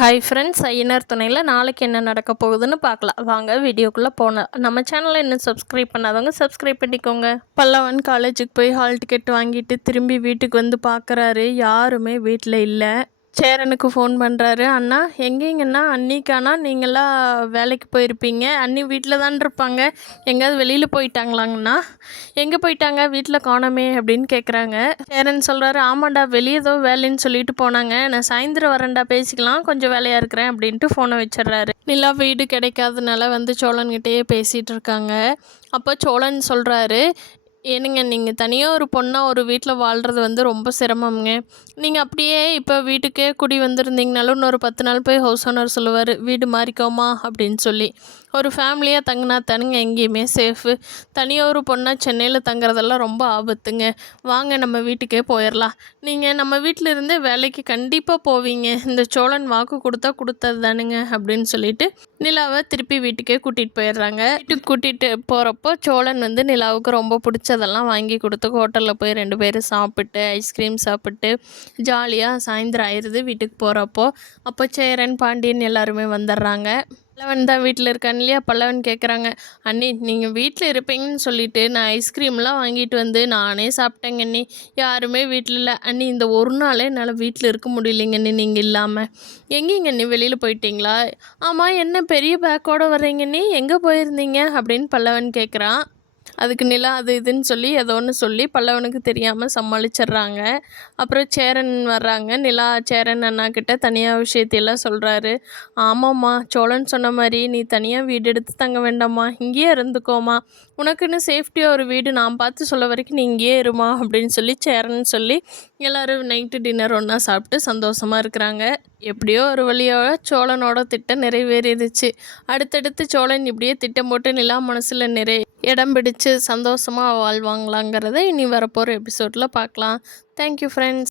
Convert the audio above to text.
Hi friends, Ayyanar துணையில் நாளைக்கு என்ன நடக்க போகுதுன்னு பார்க்கலாம். வாங்க வீடியோக்குள்ளே போனோம். நம்ம சேனலை இன்னும் சப்ஸ்கிரைப் பண்ணாதவங்க சப்ஸ்கிரைப் பண்ணிக்கோங்க. பல்லவன் காலேஜுக்கு போய் ஹால் டிக்கெட் வாங்கிட்டு திரும்பி வீட்டுக்கு வந்து பார்க்குறாரு. யாருமே வீட்டில் இல்லை. சேரனுக்கு ஃபோன் பண்ணுறாரு. அண்ணா எங்கேங்கண்ணா, அன்னிக்கானா நீங்களாம் வேலைக்கு போயிருப்பீங்க, அண்ணி வீட்டில் தான் இருப்பாங்க, எங்கேயாவது வெளியில் போயிட்டாங்களாங்கண்ணா? எங்கே போயிட்டாங்க, வீட்டில் காணோமே அப்படின்னு கேட்குறாங்க. சேரன் சொல்கிறாரு, ஆமாண்டா வெளியே ஏதோ வேலைன்னு சொல்லிட்டு போனாங்க, நான் சாயந்தரம் வரேன்டா பேசிக்கலாம், கொஞ்சம் வேலையாக இருக்கிறேன் அப்படின்ட்டு ஃபோனை வச்சிடுறாரு. நிலா வீடு கிடைக்காதனால வந்து சோழன்கிட்டயே பேசிகிட்டு இருக்காங்க. அப்போ சோழன் சொல்கிறாரு, ஏனுங்க நீங்கள் தனியாக ஒரு பொண்ணாக ஒரு வீட்டில் வாழ்கிறது வந்து ரொம்ப சிரமம்ங்க. நீங்கள் அப்படியே இப்போ வீட்டுக்கே குடி வந்திருந்தீங்கனாலும் இன்னொரு 10 நாள் போய் ஹவுஸ் ஓனர் சொல்லுவார், வீடு மாறிக்கோமா அப்படின்னு சொல்லி. ஒரு ஃபேமிலியாக தங்கினா தானுங்க எங்கேயுமே சேஃபு. தனியாக ஒரு பொண்ணாக சென்னையில் தங்குறதெல்லாம் ரொம்ப ஆபத்துங்க. வாங்க நம்ம வீட்டுக்கே போயிடலாம். நீங்கள் நம்ம வீட்டில் இருந்தே வேலைக்கு கண்டிப்பாக போவீங்க, இந்த சோழன் வாக்கு கொடுத்தா கொடுத்தது தானுங்க அப்படின்னு சொல்லிட்டு நிலாவை திருப்பி வீட்டுக்கே கூட்டிகிட்டு போயிடுறாங்க. வீட்டுக்கு கூட்டிகிட்டு போகிறப்போ சோழன் வந்து நிலாவுக்கு ரொம்ப பிடிச்சதெல்லாம் வாங்கி கொடுத்து ஹோட்டலில் போய் 2 பேரும் சாப்பிட்டு ஐஸ்கிரீம் சாப்பிட்டு ஜாலியாக சாயந்தரம் ஆயிடுது வீட்டுக்கு போகிறப்போ. அப்போ சேரன் பாண்டியன் எல்லாருமே வந்துடுறாங்க. பல்லவன் தான் வீட்டில் இருக்கான் இல்லையா? பல்லவன் கேட்குறாங்க, அண்ணி நீங்கள் வீட்டில் இருப்பீங்கன்னு சொல்லிட்டு நான் ஐஸ்கிரீம்லாம் வாங்கிட்டு வந்து நானே சாப்பிட்டேங்க அண்ணி, யாருமே வீட்டில் இல்லை அண்ணி, இந்த ஒரு நாளே என்னால் வீட்டில் இருக்க முடியலைங்க அண்ணி நீங்கள் இல்லாமல். எங்கேங்க அண்ணி வெளியில் போயிட்டீங்களா? ஆமாம், என்ன பெரிய பேக்கோடு வர்றீங்க அண்ணி, எங்கே போயிருந்தீங்க அப்படின்னு பல்லவன் கேட்குறான். அதுக்கு நிலா அது இதுன்னு சொல்லி ஏதோ ஒன்று சொல்லி பல்லவனுக்கு தெரியாமல் சமாளிச்சிட்றாங்க. அப்புறம் சேரன் வர்றாங்க. நிலா சேரன் அண்ணா கிட்ட தனியாக விஷயத்தையெல்லாம் சொல்கிறாரு. ஆமாம்மா, சோழன் சொன்ன மாதிரி நீ தனியாக வீடு எடுத்து தங்க வேண்டாம்மா, இங்கேயே இருந்துக்கோமா, உனக்குன்னு சேஃப்டியாக ஒரு வீடு நான் பார்த்து சொல்ல வரைக்கும் நீ இங்கேயே இருமா அப்படின்னு சொல்லி சேரன் சொல்லி எல்லோரும் நைட்டு டின்னர் ஒன்றா சாப்பிட்டு சந்தோஷமாக இருக்கிறாங்க. எப்படியோ ஒரு வழியாக சோழனோட திட்டம் நிறைவேறிடுச்சு. அடுத்தடுத்து சோழன் இப்படியே திட்டம் போட்டு நிலா மனசில் இடம் பிடிச்சு சந்தோஷமாக வாழ்வாங்களாங்கிறத இனி வரப்போகிற எபிசோடில் பார்க்கலாம். Thank you friends.